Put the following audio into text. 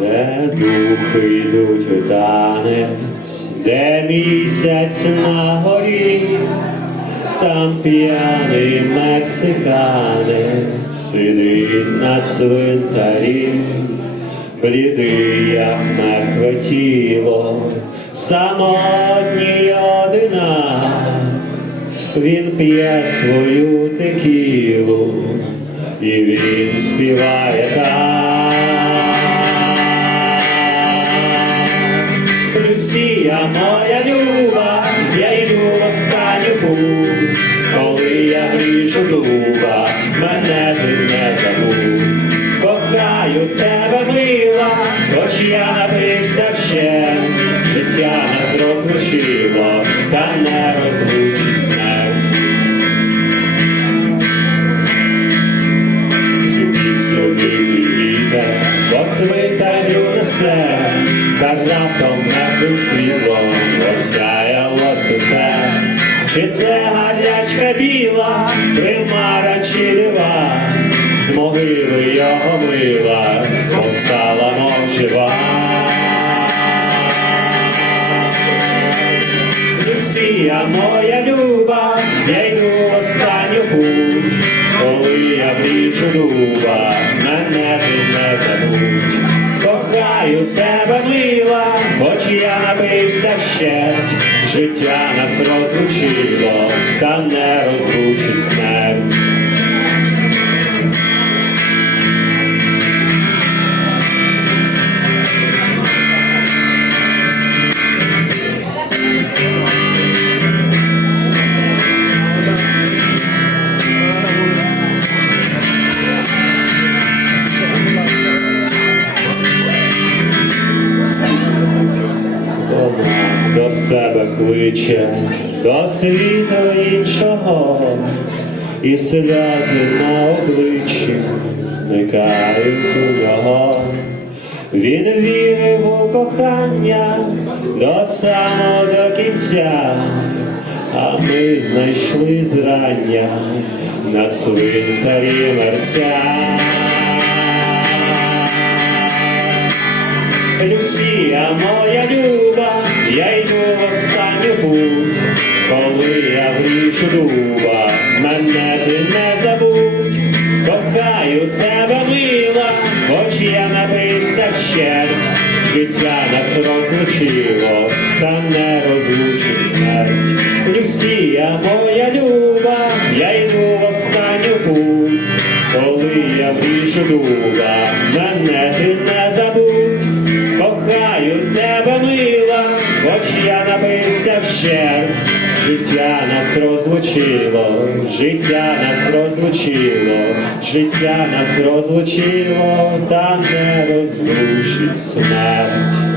де духи йдуть у танець, де місяць на горі, там п'яний мексиканець сидить на цвинтарі, блідий, як мертве тіло, самотній одинак. Він п'є свою текілу, і він співає так. Люсія моя люба, я йду в останню коли я вріжу дуба, мене ти не забудь. Кохаю тебе, мила, хоч я напився ще, життя нас розлучило, та не розлучить смерть. Цю пісню дивний вітер, по цвинтарю несе, та раптом мертвим світлом розсяялось Чи це гарячка біла, примара чи дива, з могили його мила, повстала мовчива. Люсія моя люба, я йду в останню путь, коли я вріжу дуба, мене ти не забудь. Кохаю тебе, мила, хоч я напився вщерть, життя нас розлучило, та не розлучить смерть. До себе кличе, до світу іншого, і сльози на обличчі зникають у нього. Він вірив у кохання до самого до кінця, а ми знайшли зрання на цвинтарі мерця. Вріжу дуба, мене ти не забудь, кохаю тебе, мила, хоч я напився вщерть, життя нас розлучило, та не розлучить смерть. Люсія моя люба, я йду в останню путь, коли я вріжу дуба, мене ти не забудь. Кохаю тебе, мила, хоч я напився вщерть, життя нас розлучило, життя нас розлучило, життя нас розлучило, та не розлучить смерть.